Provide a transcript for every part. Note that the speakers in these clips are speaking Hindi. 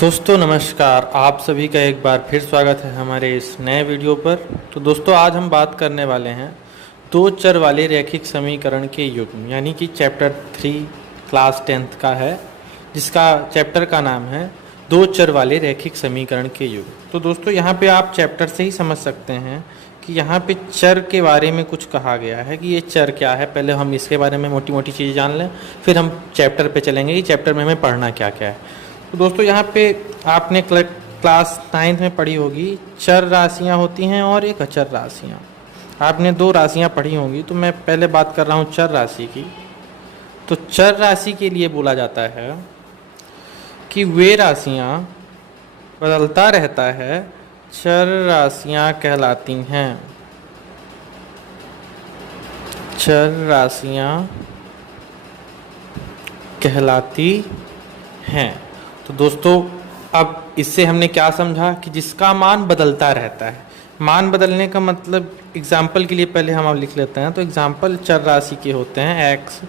दोस्तों नमस्कार, आप सभी का एक बार फिर स्वागत है हमारे इस नए वीडियो पर। तो दोस्तों आज हम बात करने वाले हैं दो चर वाले रैखिक समीकरण के युग्म, यानी कि चैप्टर 3 क्लास 10th का है, जिसका चैप्टर का नाम है दो चर वाले रैखिक समीकरण के युग्म। तो दोस्तों यहाँ पे आप चैप्टर से ही समझ सकते हैं कि यहाँ पे चर के बारे में कुछ कहा गया है कि ये चर क्या है। पहले हम इसके बारे में मोटी मोटी चीज़ें जान लें, फिर हम चैप्टर पे चलेंगे कि चैप्टर में हमें पढ़ना क्या क्या है। तो दोस्तों यहाँ पे आपने क्लास 9th में पढ़ी होगी, चर राशियाँ होती हैं और एक अचर राशियाँ। आपने दो राशियाँ पढ़ी होंगी, तो मैं पहले बात कर रहा हूँ चर राशि की। तो चर राशि के लिए बोला जाता है कि वे राशियाँ बदलता रहता है, चर राशियाँ कहलाती हैं। चर राशियाँ कहलाती हैं। तो दोस्तों अब इससे हमने क्या समझा कि जिसका मान बदलता रहता है। मान बदलने का मतलब एग्जाम्पल के लिए पहले हम अब लिख लेते हैं। तो एग्जाम्पल चर राशि के होते हैं एक्स,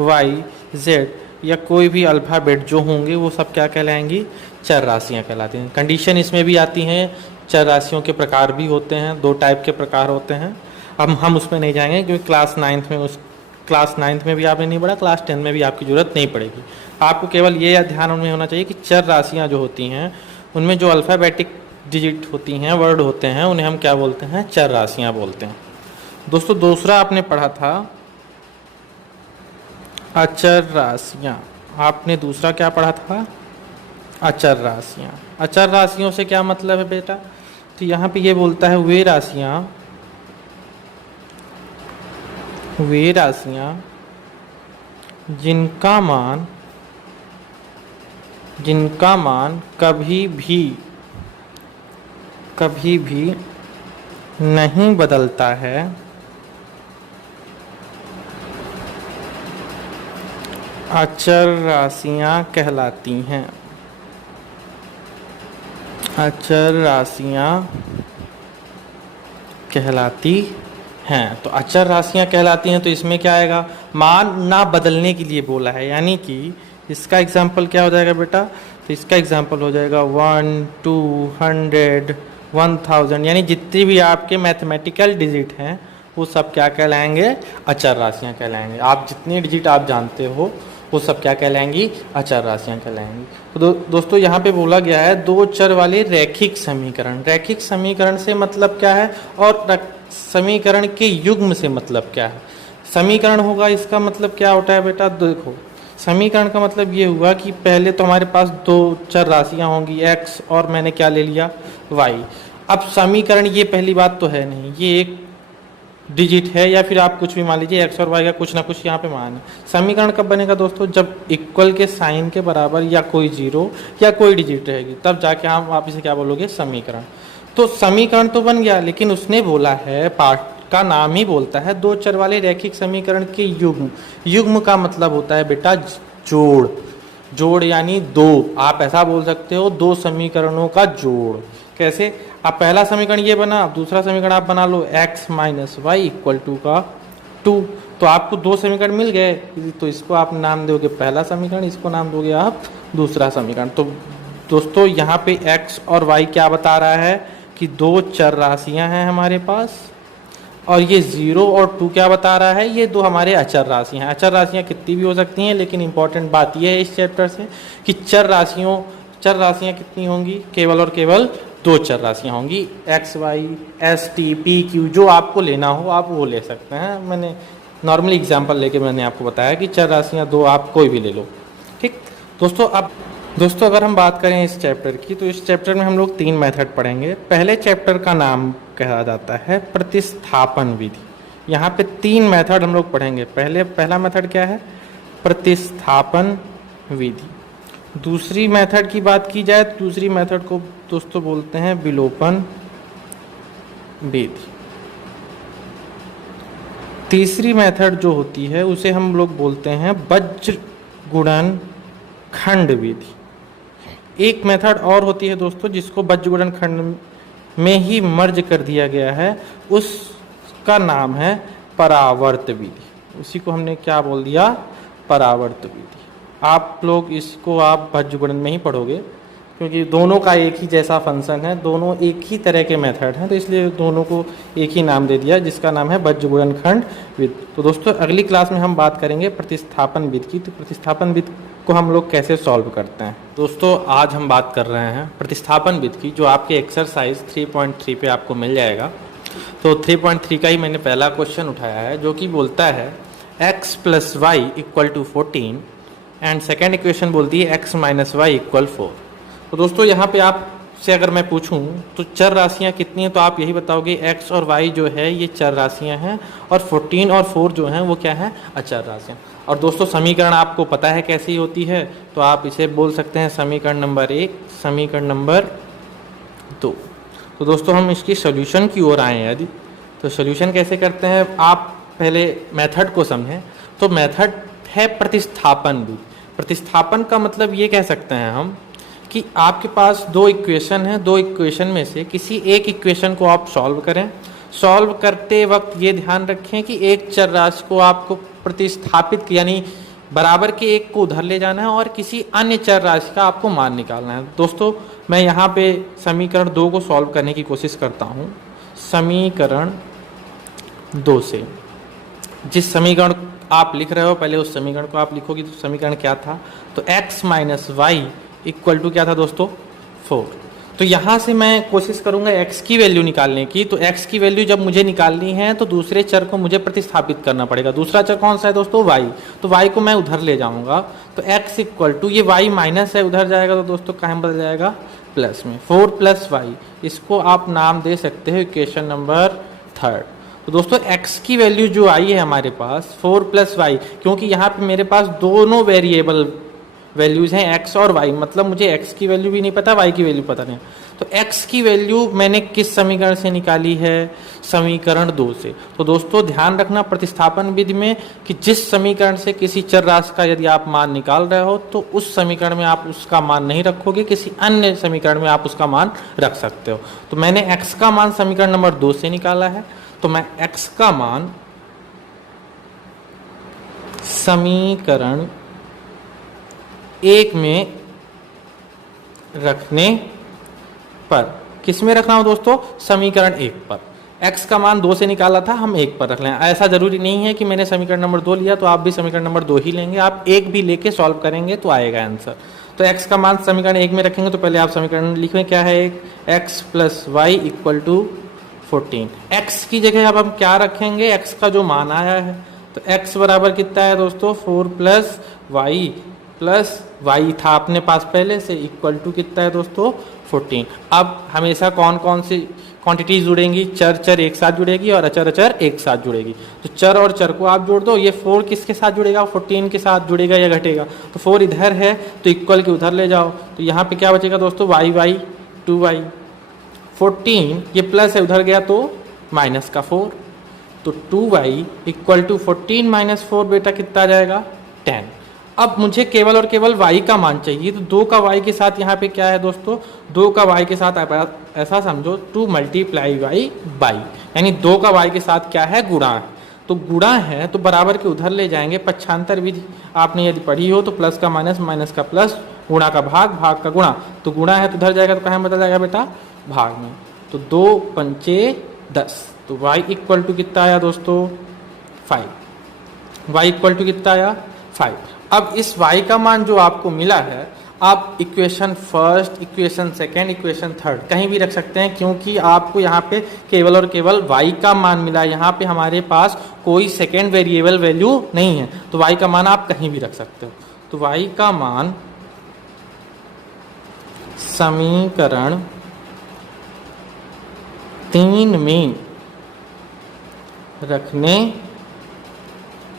वाई, जेड या कोई भी अल्फ़ाबेट जो होंगे वो सब क्या कहलाएंगी, चर राशियाँ कहलाती हैं। कंडीशन इसमें भी आती हैं, चर राशियों के प्रकार भी होते हैं, दो टाइप के प्रकार होते हैं। अब हम उसमें नहीं जाएंगे क्योंकि क्लास 9th में भी आपने नहीं पढ़ा, क्लास 10 में भी आपकी ज़रूरत नहीं पड़ेगी। आपको केवल ये ध्यान में होना चाहिए कि चर राशियाँ जो होती हैं उनमें जो अल्फ़ाबेटिक डिजिट होती हैं, वर्ड होते हैं, उन्हें हम क्या बोलते हैं, चर राशियाँ बोलते हैं। दोस्तों दूसरा आपने पढ़ा था अचर राशियाँ। आपने दूसरा क्या पढ़ा था, अचर राशियाँ। अचर राशियों से क्या मतलब है बेटा, तो यहाँ पे ये बोलता है वे राशियाँ जिनका मान कभी भी नहीं बदलता है, अचर राशियाँ कहलाती हैं। अचर राशियाँ कहलाती हैं। तो अचर राशियाँ कहलाती हैं, तो इसमें क्या आएगा, मान ना बदलने के लिए बोला है। यानी कि इसका एग्जाम्पल क्या हो जाएगा बेटा, तो इसका एग्जाम्पल हो जाएगा 1, 200, 1000, यानी जितनी भी आपके मैथमेटिकल डिजिट हैं वो सब क्या कहलाएंगे, अचर राशियाँ कहलाएंगे। आप जितनी डिजिट आप जानते हो वो सब क्या कहलाएंगी, अचर राशियाँ कहलाएंगी। तो दोस्तों यहाँ पे बोला गया है दो चर वाले रैखिक समीकरण। रैखिक समीकरण से मतलब क्या है और समीकरण के युग्म से मतलब क्या है। समीकरण होगा, इसका मतलब क्या होता है बेटा, देखो समीकरण का मतलब ये हुआ कि पहले तो हमारे पास दो चर राशियाँ होंगी x और मैंने क्या ले लिया, y। अब समीकरण ये पहली बात तो है नहीं, ये एक डिजिट है या फिर आप कुछ भी मान लीजिए x और y का कुछ ना कुछ यहाँ पे मान है। समीकरण कब बनेगा दोस्तों, जब इक्वल के साइन के बराबर या कोई जीरो या कोई डिजिट रहेगी, तब जाके आप इसे क्या बोलोगे, समीकरण। तो समीकरण तो बन गया, लेकिन उसने बोला है, पार्ट का नाम ही बोलता है दो चर वाले रैखिक समीकरण के युग्म। युग्म का मतलब होता है बेटा जोड़। जोड़ यानी दो, आप ऐसा बोल सकते हो, दो समीकरणों का जोड़। कैसे, आप पहला समीकरण ये बना, अब दूसरा समीकरण आप बना लो x minus Y equal to का 2। तो आपको दो समीकरण मिल गए, तो इसको आप नाम दोगे पहला समीकरण, इसको नाम दोगे आप दूसरा समीकरण। तो दोस्तों यहाँ पे x और y क्या बता रहा है कि दो चर राशियाँ हैं हमारे पास, और ये 0 और 2 क्या बता रहा है, ये दो हमारे अचर राशियाँ हैं। अचर राशियाँ कितनी भी हो सकती हैं, लेकिन इंपॉर्टेंट बात यह है इस चैप्टर से कि चर राशियाँ कितनी होंगी, केवल और केवल दो चर राशियाँ होंगी, X, Y, S, T, P, Q, जो आपको लेना हो आप वो ले सकते हैं। मैंने नॉर्मली एग्जाम्पल लेके मैंने आपको बताया कि चर राशियाँ दो, आप कोई भी ले लो, ठीक। दोस्तों अगर हम बात करें इस चैप्टर की, तो इस चैप्टर में हम लोग 3 मेथड पढ़ेंगे। पहले चैप्टर का नाम कहा जाता है प्रतिस्थापन विधि। यहाँ पे 3 मेथड हम लोग पढ़ेंगे। पहला मेथड क्या है, प्रतिस्थापन विधि। दूसरी मेथड की बात की जाए तो दूसरी मेथड को दोस्तों बोलते हैं विलोपन विधि। तीसरी मेथड जो होती है उसे हम लोग बोलते हैं वज्र गुणन खंड विधि। एक मेथड और होती है दोस्तों जिसको वज्र गुणन खंड में ही मर्ज कर दिया गया है, उसका नाम है परावर्त विधि। उसी को हमने क्या बोल दिया, परावर्त विधि। आप लोग इसको आप वज्र गुणन में ही पढ़ोगे, क्योंकि दोनों का एक ही जैसा फंक्शन है, दोनों एक ही तरह के मेथड हैं, तो इसलिए दोनों को एक ही नाम दे दिया जिसका नाम है बीजगुणनखंड विधि। तो दोस्तों अगली क्लास में हम बात करेंगे प्रतिस्थापन विधि की। तो प्रतिस्थापन विधि को हम लोग कैसे सॉल्व करते हैं। दोस्तों आज हम बात कर रहे हैं प्रतिस्थापन विधि की, जो आपके एक्सरसाइज 3.3 पे आपको मिल जाएगा। तो 3.3 का ही मैंने पहला क्वेश्चन उठाया है, जो कि बोलता है x + y = 14 and second equation बोलती है x - y = 4। तो दोस्तों यहाँ पे आपसे अगर मैं पूछूं तो चर राशियाँ कितनी हैं, तो आप यही बताओगे x और y जो है ये चर राशियाँ हैं, और 14 और 4 जो हैं वो क्या है, अचर राशियाँ। और दोस्तों समीकरण आपको पता है कैसी होती है, तो आप इसे बोल सकते हैं समीकरण नंबर 1, समीकरण नंबर 2। तो दोस्तों हम इसकी सोल्यूशन की ओर आए हैं। यदि तो सोल्यूशन कैसे करते हैं, आप पहले मेथड को समझें। तो मेथड है प्रतिस्थापन विधि। प्रतिस्थापन का मतलब ये कह सकते हैं हम कि आपके पास दो इक्वेशन है, दो इक्वेशन में से किसी एक इक्वेशन को आप सॉल्व करें। सॉल्व करते वक्त ये ध्यान रखें कि एक चर राशि को आपको प्रतिस्थापित यानी बराबर के एक को उधर ले जाना है और किसी अन्य चर राशि का आपको मान निकालना है। दोस्तों मैं यहाँ पे समीकरण 2 को सॉल्व करने की कोशिश करता हूँ। समीकरण 2 से जिस समीकरण आप लिख रहे हो, पहले उस समीकरण को आप लिखोगे। तो समीकरण क्या था, तो x - y = क्या था दोस्तों, 4। तो यहाँ से मैं कोशिश करूँगा x की वैल्यू निकालने की। तो x की वैल्यू जब मुझे निकालनी है तो दूसरे चर को मुझे प्रतिस्थापित करना पड़ेगा। दूसरा चर कौन सा है दोस्तों, y। तो y को मैं उधर ले जाऊँगा। तो x = ये y माइनस है, उधर जाएगा तो दोस्तों कहाँ बदल जाएगा, प्लस में। 4 + y, इसको आप नाम दे सकते हो इक्वेशन नंबर 3। तो दोस्तों x की वैल्यू जो आई है हमारे पास 4 + y, क्योंकि यहाँ पे मेरे पास दोनों वेरिएबल वैल्यूज़ हैं x और y, मतलब मुझे x की वैल्यू भी नहीं पता, y की वैल्यू पता नहीं। तो x की वैल्यू मैंने किस समीकरण से निकाली है, समीकरण 2 से। तो दोस्तों ध्यान रखना प्रतिस्थापन विधि में कि जिस समीकरण से किसी चर राशि का यदि आप मान निकाल रहे हो तो उस समीकरण में आप उसका मान नहीं रखोगे, किसी अन्य समीकरण में आप उसका मान रख सकते हो। तो मैंने x का मान समीकरण नंबर 2 से निकाला है। तो मैं x का मान समीकरण 1 में रखने पर, किस में रखना हो दोस्तों, समीकरण 1 पर। x का मान 2 से निकाला था, हम 1 पर रख लें। ऐसा जरूरी नहीं है कि मैंने समीकरण नंबर 2 लिया तो आप भी समीकरण नंबर 2 ही लेंगे, आप 1 भी लेके सॉल्व करेंगे तो आएगा आंसर। तो x का मान समीकरण 1 में रखेंगे। तो पहले आप समीकरण लिखें, क्या है, x + y = 14। x की जगह अब हम क्या रखेंगे, x का जो मान आया है। तो x बराबर कितना है दोस्तों, 4 + y था अपने पास पहले से, इक्वल टू कितना है दोस्तों, 14। अब हमेशा कौन कौन सी क्वांटिटीज जुड़ेंगी, चर एक साथ जुड़ेगी और अचर एक साथ जुड़ेगी। तो चर और चर को आप जोड़ दो। ये 4 किसके साथ जुड़ेगा, 14 के साथ जुड़ेगा या घटेगा। तो 4 इधर है तो इक्वल के उधर ले जाओ। तो यहाँ पे क्या बचेगा दोस्तों, y 2y। 14 ये प्लस है, उधर गया तो माइनस का 4। तो 2y = 14 - 4 बेटा कितना आ जाएगा, 10। अब मुझे केवल और केवल y का मान चाहिए। तो 2 का y के साथ यहाँ पे क्या है दोस्तों, 2 का y के साथ आप ऐसा समझो 2 × y, यानी 2 का y के साथ क्या है, गुणा है। तो गुणा है तो बराबर के उधर ले जाएंगे। पक्षांतर विधि आपने यदि पढ़ी हो तो प्लस का माइनस, माइनस का प्लस, गुणा का भाग, भाग का गुणा। तो गुणा है तो उधर जाएगा तो कहाँ बदल जाएगा बेटा, भाग में। तो 2 × 5 = 10। तो y = कितना आया दोस्तों, 5। y = कितना आया, 5। अब इस y का मान जो आपको मिला है, आप equation first, equation second, equation third कहीं भी रख सकते हैं, क्योंकि आपको यहाँ पे केवल और केवल y का मान मिला। यहाँ पे हमारे पास कोई सेकेंड वेरिएबल वैल्यू नहीं है, तो y का मान आप कहीं भी रख सकते हो। तो y का मान समीकरण 3 में रखने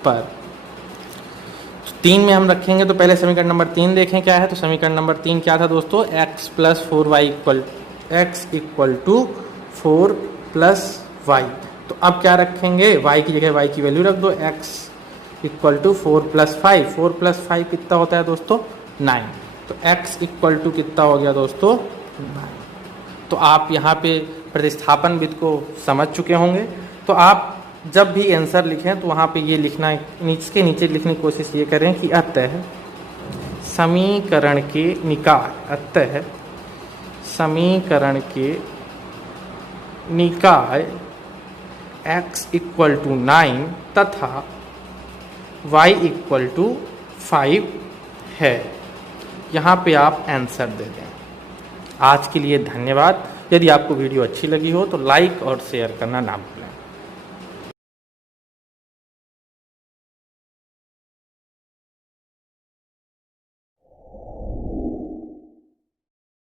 पर, 3 में हम रखेंगे तो पहले समीकरण नंबर 3 देखें क्या है। तो समीकरण नंबर 3 क्या था दोस्तों, x + 4y = 4 + y। तो अब क्या रखेंगे, y की जगह y की वैल्यू रख दो, x = 4 + 5। 4 + 5 कितना होता है दोस्तों, 9। तो x = कितना हो गया दोस्तों, 9। तो आप यहाँ पे प्रतिस्थापन विधि को समझ चुके होंगे। तो आप जब भी आंसर लिखें तो वहाँ पे ये लिखना, इसके नीचे लिखने की कोशिश ये करें कि अतः समीकरण के निकाय, अतः समीकरण के निकाय x इक्वल टू 9 तथा y इक्वल टू 5 है। यहाँ पे आप आंसर दे दें। आज के लिए धन्यवाद। यदि आपको वीडियो अच्छी लगी हो तो लाइक और शेयर करना ना भूलें।